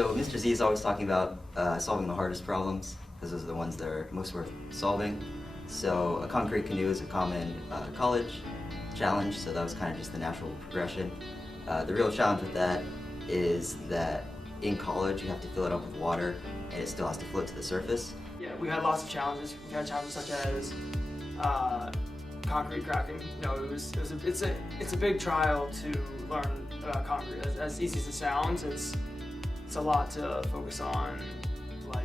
So Mr. Z is always talking about solving the hardest problems, because those are the ones that are most worth solving. So a concrete canoe is a common college challenge, so that was kind of just the natural progression. The real challenge with that is that in college you have to fill it up with water and it still has to float to the surface. Yeah, we had lots of challenges. We had challenges such as concrete cracking. You know, it's a big trial to learn concrete. As easy as it sounds, it's a lot to focus on, like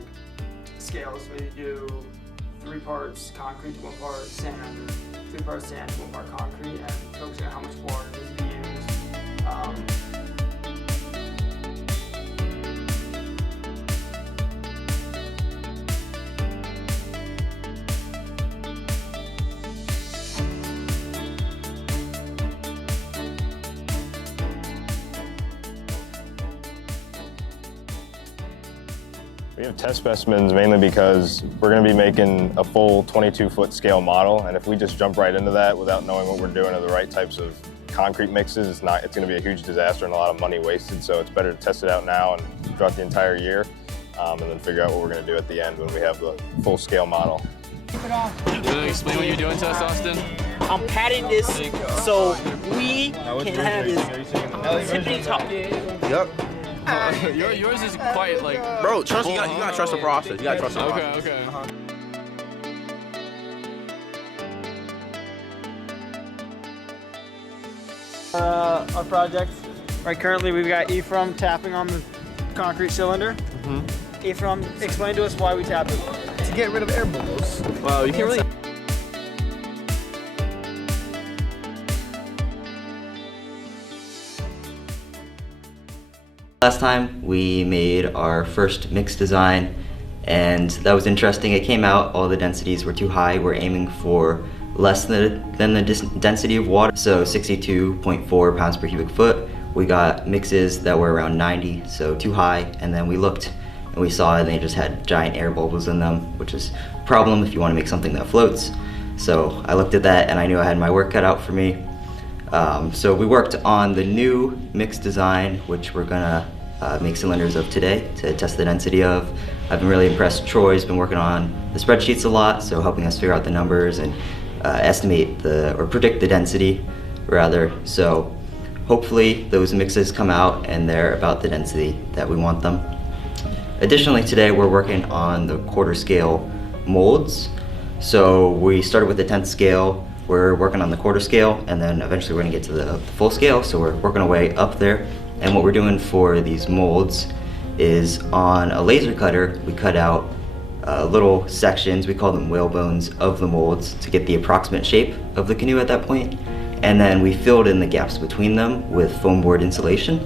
scales where you do 3 parts concrete to 1 part sand, or 3 parts sand to 1 part concrete, and focusing on how much water needs to be used. We have test specimens mainly because we're going to be making a full 22-foot scale model, and if we just jump right into that without knowing what we're doing or the right types of concrete mixes, it's going to be a huge disaster and a lot of money wasted. So it's better to test it out now and throughout the entire year, and then figure out what we're going to do at the end when we have the full scale model. So explain what you're doing to us, Austin. I'm patting this so we can have this tippity top. Yep. Yours is quite like. Bro, trust you gotta trust the process. You gotta trust the process. Okay. Our project. Right, currently we've got Ephraim tapping on the concrete cylinder. Ephraim, explain to us why we tap it. To get rid of air bubbles. Well, you can't really. Last time we made our first mix design, and that was interesting. It came out, all the densities were too high. We're aiming for less than the density of water, so 62.4 pounds per cubic foot. We got mixes that were around 90, so too high, and then we looked and we saw they just had giant air bubbles in them, which is a problem if you want to make something that floats. So I looked at that and I knew I had my work cut out for me. So we worked on the new mix design, which we're gonna make cylinders of today to test the density of. I've been really impressed. Troy's been working on the spreadsheets a lot, so helping us figure out the numbers and estimate or predict the density rather. So hopefully those mixes come out and they're about the density that we want them. Additionally, today we're working on the quarter scale molds. So we started with the 10th scale, we're working on the quarter scale, and then eventually we're gonna get to the full scale, so we're working our way up there. And what we're doing for these molds is on a laser cutter, we cut out little sections, we call them whale bones, of the molds to get the approximate shape of the canoe at that point. And then we filled in the gaps between them with foam board insulation.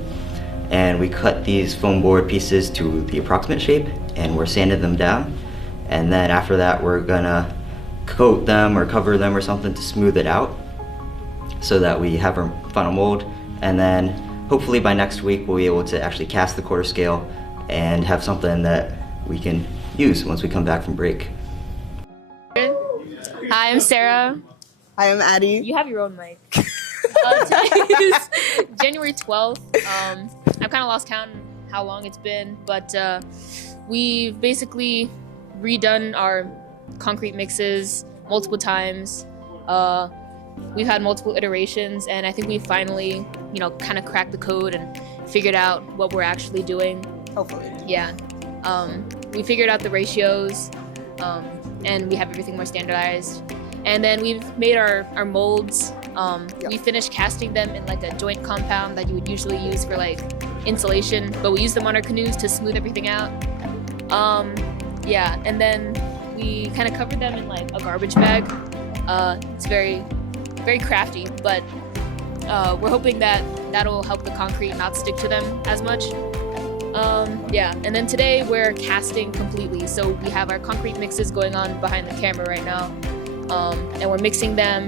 And we cut these foam board pieces to the approximate shape and we're sanding them down. And then after that, we're gonna coat them or cover them or something to smooth it out so that we have our final mold. And then hopefully by next week, we'll be able to actually cast the quarter scale and have something that we can use once we come back from break. Hi, I'm Sarah. Hi, I'm Addie. You have your own mic. Today is January 12th. I've kind of lost count on how long it's been, but we've basically redone our concrete mixes multiple times. We've had multiple iterations, and I think we finally, kind of cracked the code and figured out what we're actually doing. Hopefully. Yeah. We figured out the ratios, and we have everything more standardized. And then we've made our molds. We finished casting them in like a joint compound that you would usually use for like insulation, but we use them on our canoes to smooth everything out. Yeah, and then we kind of covered them in like a garbage bag. It's very, very crafty, but we're hoping that that'll help the concrete not stick to them as much. Yeah, and then today we're casting completely. So we have our concrete mixes going on behind the camera right now, and we're mixing them,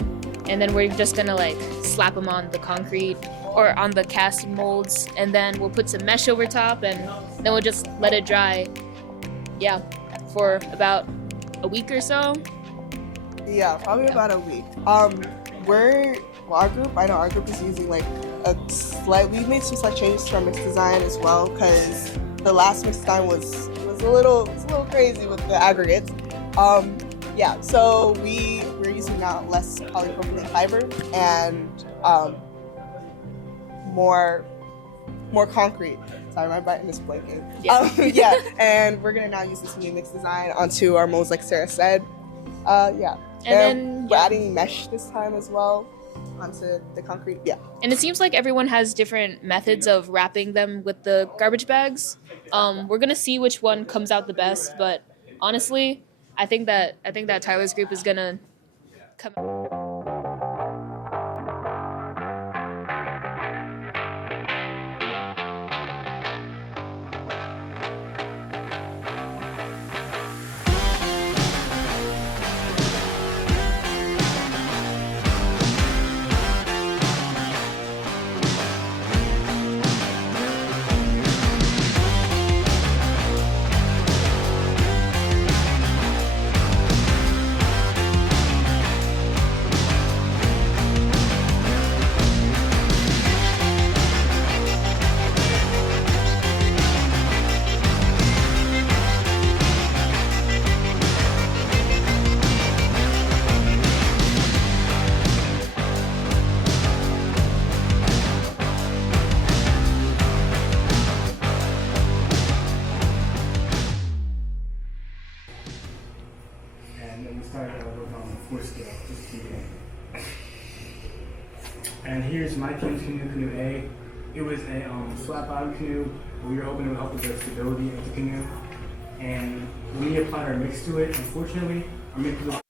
and then we're just gonna like slap them on the concrete or on the cast molds, and then we'll put some mesh over top, and then we'll just let it dry. Yeah, for about a week or so. Yeah, probably about a week. I know our group is using like we've made some slight changes to our mix design as well, because the last mix design was a little crazy with the aggregates. Yeah, so we're using now less polypropylene fiber and more concrete. Sorry, my button is blinking. Yeah. Yeah, and we're gonna now use this new mix design onto our molds, like Sarah said. Yeah. And then we're adding mesh this time as well onto the concrete. Yeah. And it seems like everyone has different methods of wrapping them with the garbage bags. We're gonna see which one comes out the best, but honestly, I think that Tyler's group is gonna come out. And then we started working on the full scale, just keeping it. And here's my canoe A. It was a flat bottom canoe. We were hoping it would help with the stability of the canoe. And when we applied our mix to it, unfortunately, our mix was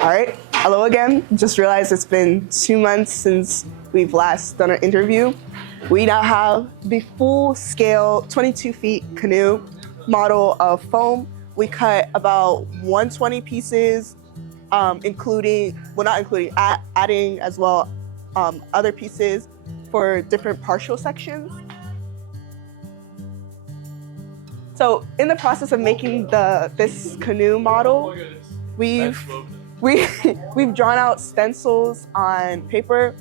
All right, hello again. Just realized it's been 2 months since we've last done an interview. We now have the full scale 22 feet canoe model of foam. We cut about 120 pieces, adding as well other pieces for different partial sections. So in the process of making this canoe model, we've drawn out stencils on paper,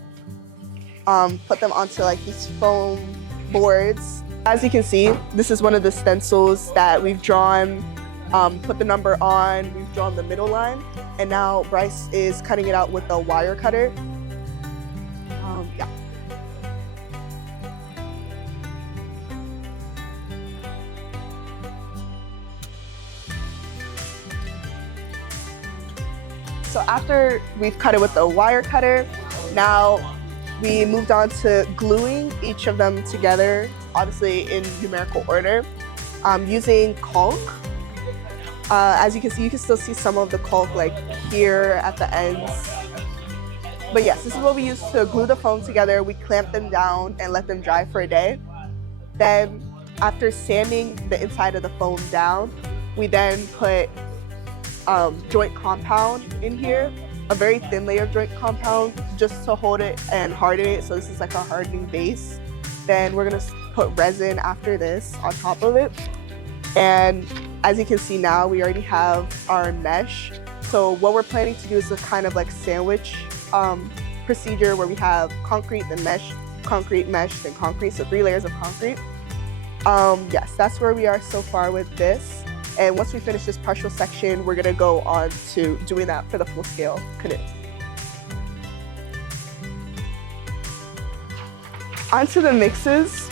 put them onto like these foam boards. As you can see, this is one of the stencils that we've drawn, put the number on, we've drawn the middle line, and now Bryce is cutting it out with a wire cutter. Yeah. So after we've cut it with the wire cutter, now we moved on to gluing each of them together, obviously in numerical order, using caulk. As you can still see some of the caulk like here at the ends. But yes, this is what we use to glue the foam together. We clamp them down and let them dry for a day. Then after sanding the inside of the foam down, we then put joint compound in here, a very thin layer of joint compound just to hold it and harden it. So this is like a hardening base. Then we're gonna put resin after this on top of it. And as you can see now, we already have our mesh. So what we're planning to do is a kind of like sandwich procedure where we have concrete, then mesh, concrete, mesh, then concrete. So 3 layers of concrete. Yes, that's where we are so far with this. And once we finish this partial section, we're gonna go on to doing that for the full scale canoe. Onto the mixes.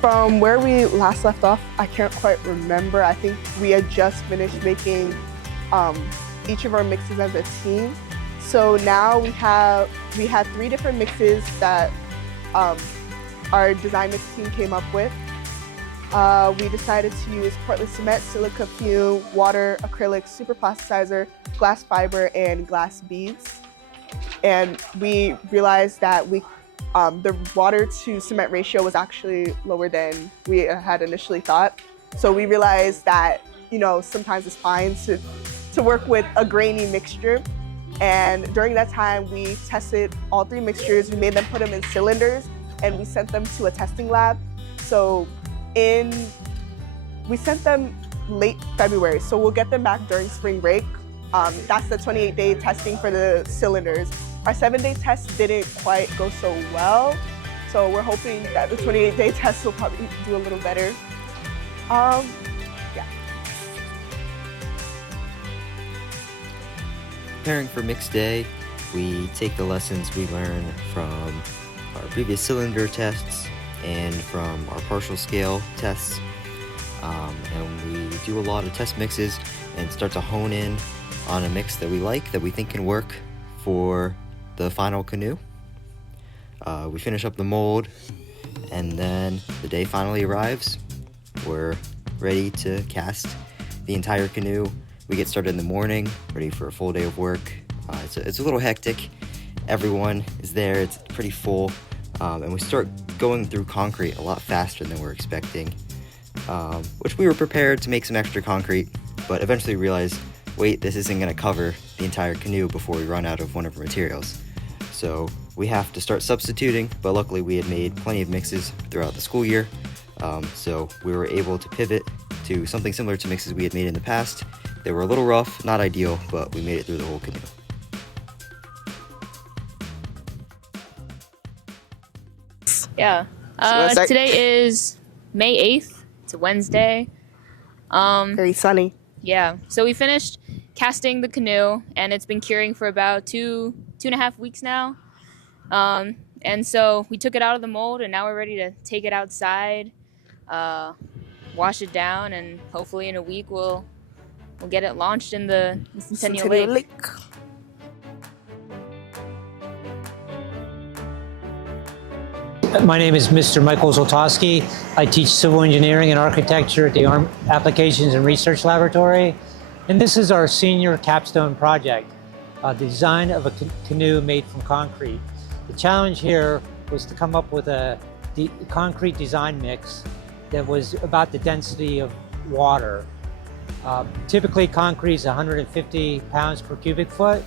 From where we last left off, I can't quite remember. I think we had just finished making each of our mixes as a team. So now we had 3 different mixes that our design mix team came up with. We decided to use Portland cement, silica fume, water, acrylic, super plasticizer, glass fiber, and glass beads. And we realized that the water to cement ratio was actually lower than we had initially thought. So we realized that, sometimes it's fine to work with a grainy mixture. And during that time, we tested all 3 mixtures. We made them put them in cylinders, and we sent them to a testing lab. So we sent them late February, so we'll get them back during spring break. That's the 28-day testing for the cylinders. Our 7-day test didn't quite go so well, so we're hoping that the 28-day test will probably do a little better. Yeah. Preparing for mixed day, we take the lessons we learn from our previous cylinder tests and from our partial scale tests, and we do a lot of test mixes and start to hone in on a mix that we like, that we think can work for the final canoe. We finish up the mold, and then the day finally arrives. We're ready to cast the entire canoe. We get started in the morning, ready for a full day of work. It's a little hectic. Everyone is there, it's pretty full, and we start going through concrete a lot faster than we're expecting, which we were prepared to make some extra concrete, but eventually realized, wait, this isn't going to cover the entire canoe before we run out of one of our materials. So we have to start substituting, but luckily we had made plenty of mixes throughout the school year, so we were able to pivot to something similar to mixes we had made in the past. They were a little rough, not ideal, but we made it through the whole canoe. Yeah. Today is May 8th. It's a Wednesday. Very sunny. Yeah. So we finished casting the canoe, and it's been curing for about two and a half weeks now. And so we took it out of the mold, and now we're ready to take it outside, wash it down, and hopefully in a week we'll get it launched in the Centennial Lake. My name is Mr. Michael Zoltowski. I teach civil engineering and architecture at the Armed Applications and Research Laboratory. And this is our senior capstone project, the design of a canoe made from concrete. The challenge here was to come up with a concrete design mix that was about the density of water. Typically concrete is 150 pounds per cubic foot.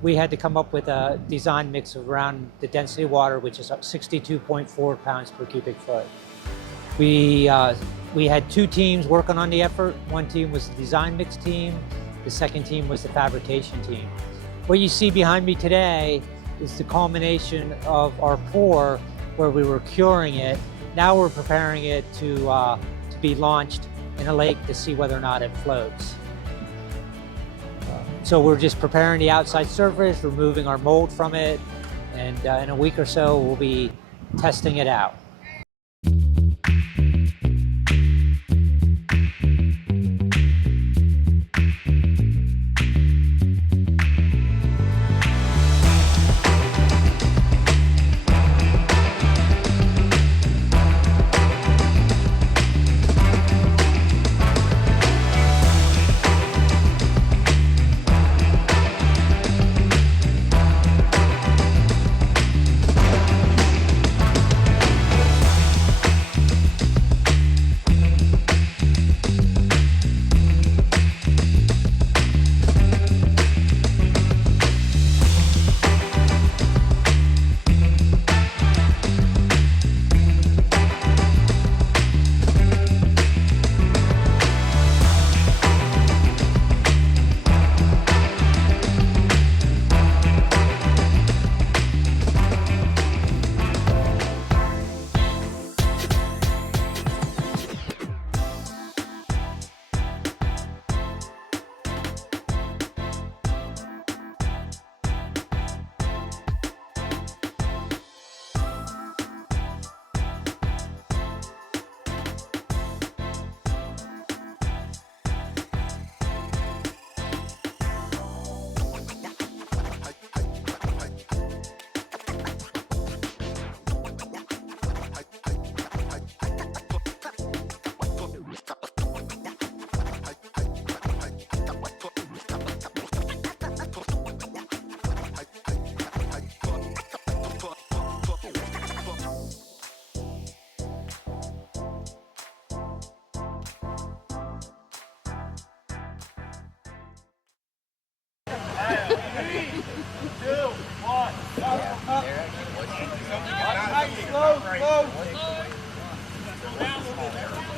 We had to come up with a design mix of around the density of water, which is 62.4 pounds per cubic foot. We had two teams working on the effort. One team was the design mix team. The second team was the fabrication team. What you see behind me today is the culmination of our pour, where we were curing it. Now we're preparing it to be launched in a lake to see whether or not it floats. So we're just preparing the outside surface, removing our mold from it, and in a week or so we'll be testing it out.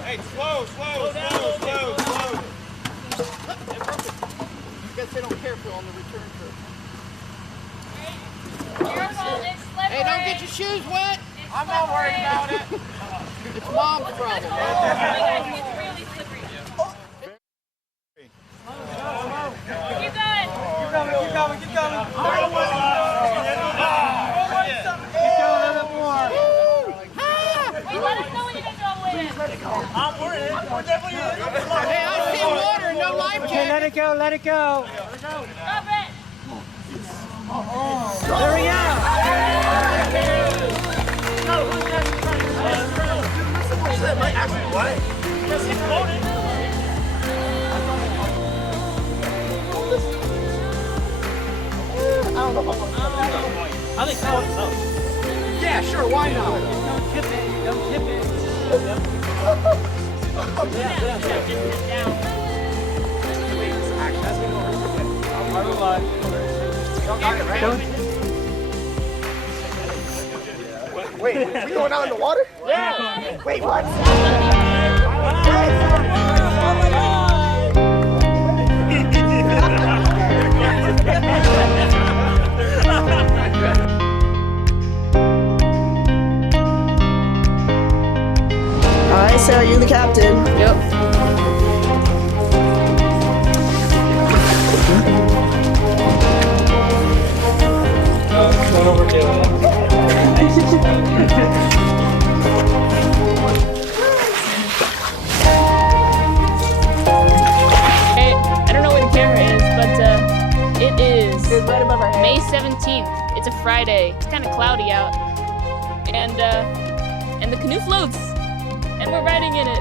Hey, slow. You guys say don't care for on the return trip. Hey, don't get your shoes wet. I'm not worried about it. It's mom's problem. It's really slippery. Keep going. Keep going. Keep going. Wait, let us know when you guys are all the way in. I'm worried. We're definitely in. Hey, I see water, no life jacket. Okay, let it go, let it go. Stop it. There we go. I think so. Yeah, sure, why not? Don't tip it, don't tip it. Wait, we going out in the water? Yeah. Wait, what? Alright, Sarah, you're the captain. Yep. Hey, I don't know where the camera is, but it is It's right above our head. May 17th. It's a Friday. It's kind of cloudy out, and the canoe floats, and we're riding in it.